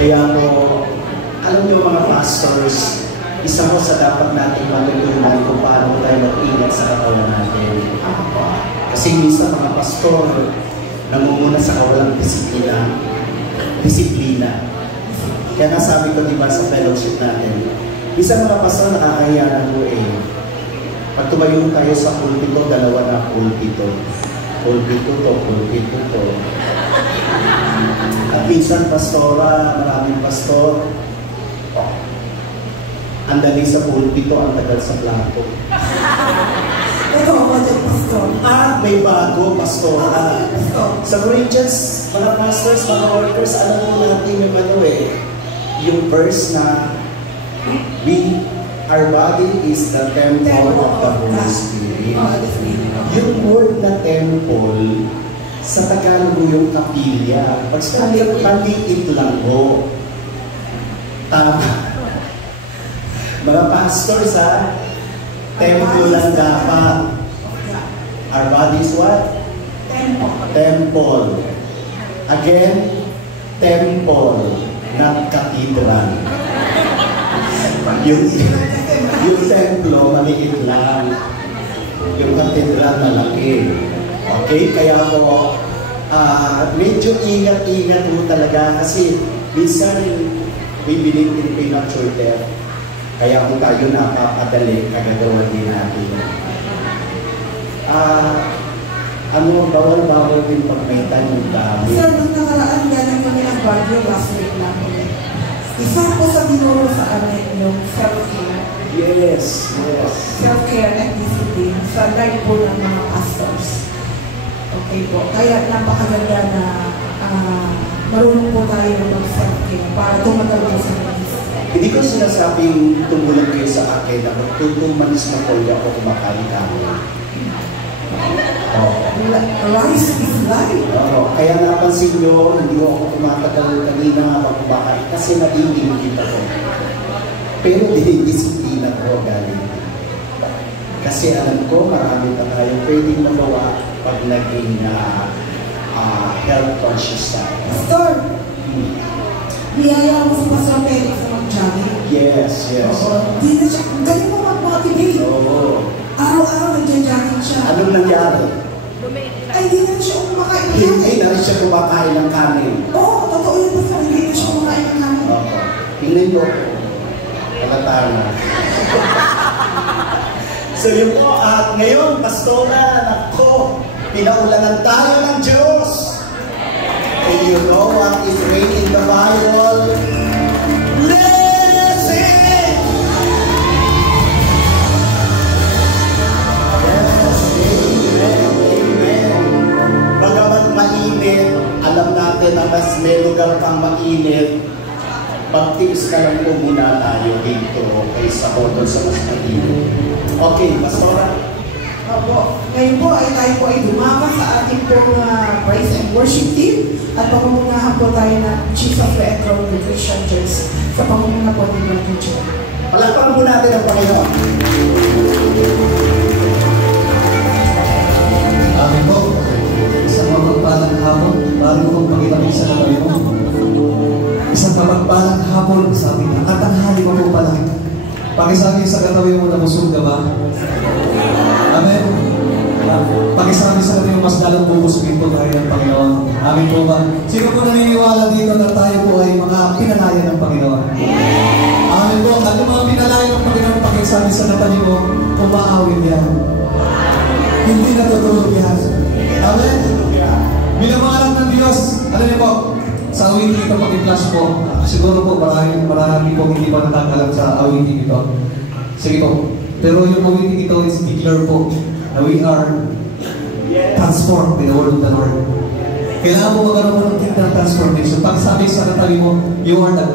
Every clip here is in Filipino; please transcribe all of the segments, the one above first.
Kaya po, alam niyo mga pastors, isa ko sa dapat nating matutunan kung paano tayo mag-ingat sa katawan natin. Kasi minsan mga pastor, namumuna sa kawalang disiplina. Kaya nasabi ko diba sa fellowship natin, minsan mga pastor nakakahiya na po eh. Pag tumayo tayo sa pulpito, dalawa na pulpito. Pulpito to. At minsan pastora, maraming pastor, ang dali sa pulpito, ang tagal sa plato. Ito ako dyan, pastor. May bago, pastora. Sa Corinthians, mga pastors, mga workers, alam mo natin yung yung verse na our body is the temple of the Holy Spirit. Yung word na temple, sa Tagalog yung kapilya. Pag sabi, maliit lang po. Tama. Mga pastors ha, temple lang dapat. Our body is what? Temple. Again, temple, not cathedral. Yung templo, maliit lang. Yung cathedral, malaki. Okay? Kaya po, medyo ingat-ingat po talaga kasi minsan we believe in premature death. Kaya kung tayo napapadali, kagagawa din natin. Bawal-bawal din pag may tanong dami. Sir, nung nakaraan galing kami ng Baguio last week lang. Isa po sa tinuro sa amin yung self-care. Yes. Self-care and discipline sa life po ng mga pastors. Okay po. Kaya napakaganda na marunong po tayo mag-self-care para tumagal po sa mga. Hindi ko sinasabing tumulan kayo sa akin na magtutumanis na po ako kumakain kami. Rice is life. Kaya napansin nyo, hindi ako tumatagal kanina habang kumakain kasi nadinig kita ko. Pero dinidisiplina ko galing. Kasi alam ko, marami pa tayo pwedeng magawa pag naging health conscious tayo. Pastor, biyaya mo sa Pastor Felix sa mag-jogging. Yes. Di na siya, galing mo mag-motivate. Araw-araw nag-jogging siya. Anong nangyari? Ay, di na siya kumakain ng kanin. Hindi na rin siya kumakain ng kanin. Oo, totoo yun Pastor, hindi na siya kumakain ng kanin. Tingnan mo. Palata na. So yun po, at ngayon, pastora, nako, pinaulanan tayo ng Diyos. And you know what is written in the Bible? Listen! Yes, amen. Bagamat mainit, alam natin na mas may lugar pang mainit. Mag-tips ka lang po muna tayo dito kaysa ko doon sa mas mainit. Okay, pastora. Opo. Ngayon po ay tayo po ay dumama sa ating pong praise and worship team at pamumunahan po tayo ng Chief of the Enrolled Christian Church sa pamumunahan po ng Brother John. Palakpakan po natin ang Panginoon. Amin po. Isang mapagpalang hapon, bago kong pagkitamin sa katabi mo. Isang mapagpalang hapon sa amin. Ang tanghali mo po pala. Pakisabi sa katabi mo na busog ka ba? Amen. Pakisabi sa katabi mo mas lalong bubusugin po tayo ng Panginoon. Amin po ba? Sino po naniniwala dito na tayo po ay mga pinalaya ng Panginoon? Amin po. At yung mga pinalaya ng Panginoon, pakisabi sa katabi mo, umaawin yan. Hindi natutulog yan. Amen. Bilang mga anak ng Diyos, alam niyo po, sa awiting ito, pag-i-flash po, siguro po marami po hindi pa natakalam sa awiting ito. Sige po. Pero yung awiting ito is declare po na we are transformed by the word of the Lord. Kailangan po magkaroon mo ng kingdom transformation. Pag sabi sa katabi mo, you are the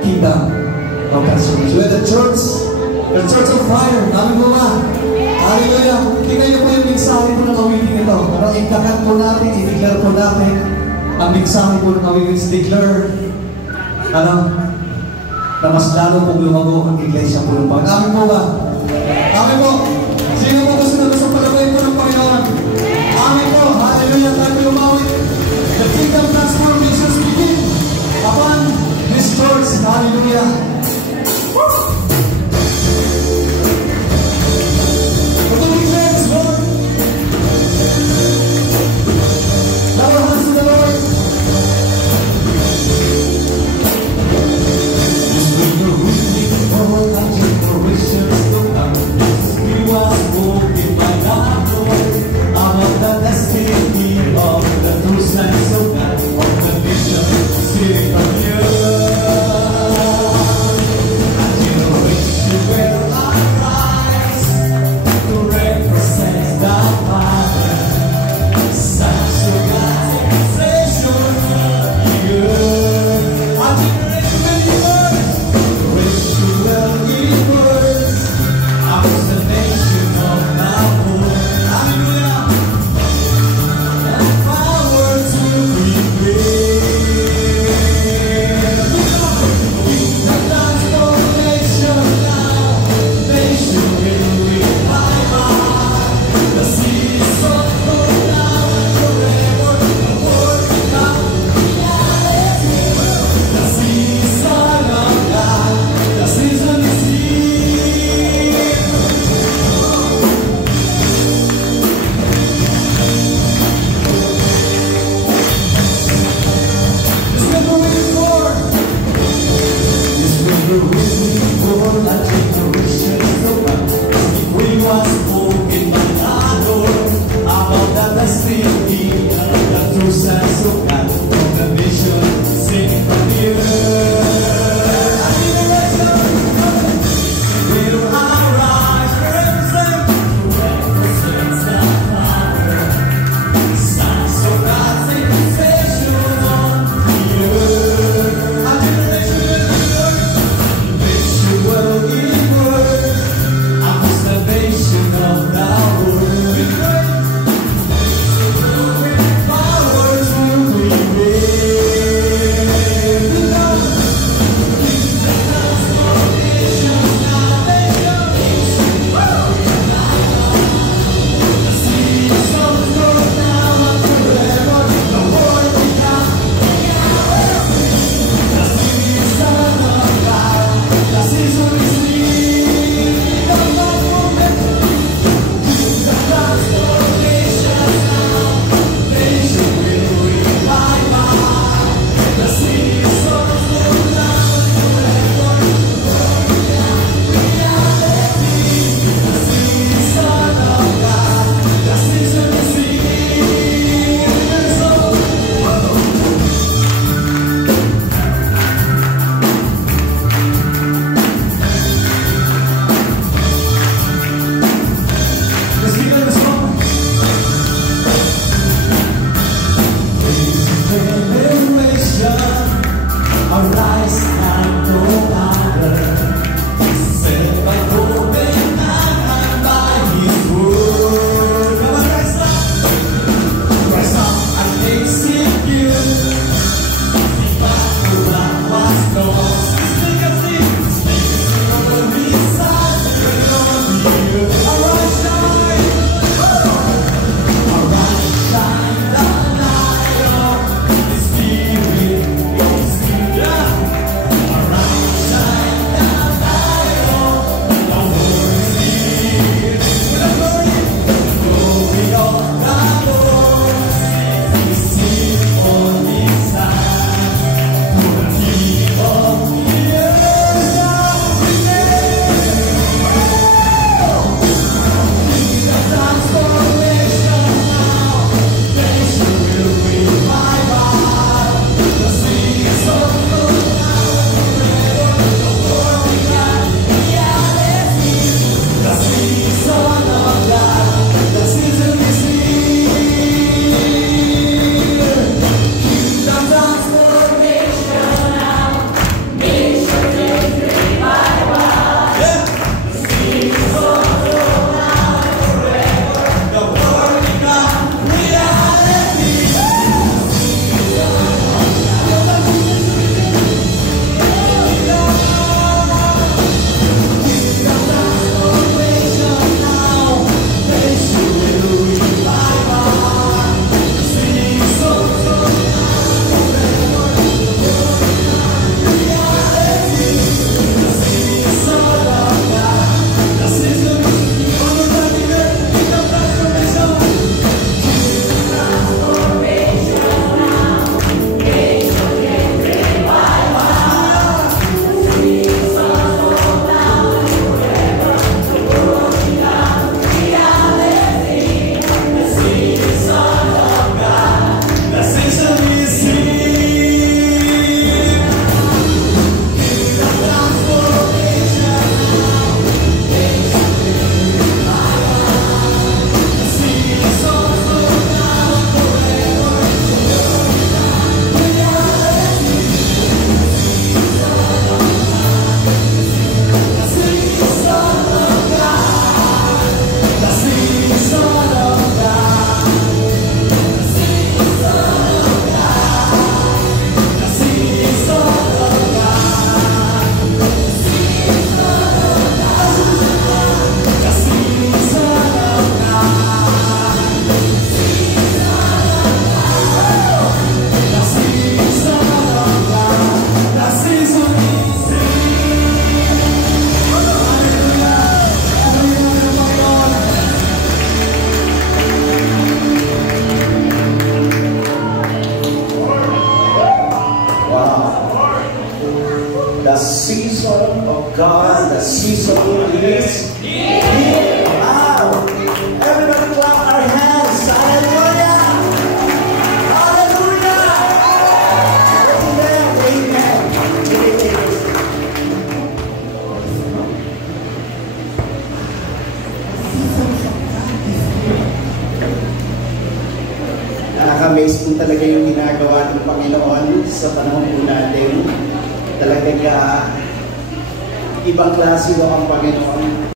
kingdom of transformation. We are the church of fire. Namin po ba? Hallelujah. Tingnan niyo po yung mensahe po ng awiting ito. Pero ikakat po natin, i-declare po natin. Ang mensahe po ng awiting is declare na mas lalo pong lumago ang iglesia po ng Panginoon. Amin po ba? Amin po. Sino po gusto na gusto palagay po ng Panginoon? Amin po. Hallelujah. Tayo po lumawit. The kingdom transformations begin upon generation arise and no other. Set by hope and by His word. Come on, rise up and execute. See back to what was lost. Speak of things, on His side, on you. Arise, shine, arise, shine the light of the Spirit. The season of God, the season is here. Wow! Everybody clap our hands. Hallelujah! Hallelujah! Amen. Nakaka-amaze po talaga yung ginagawa ng Panginoon sa panahon po natin. Talagang ibang klase daw ang Panginoon.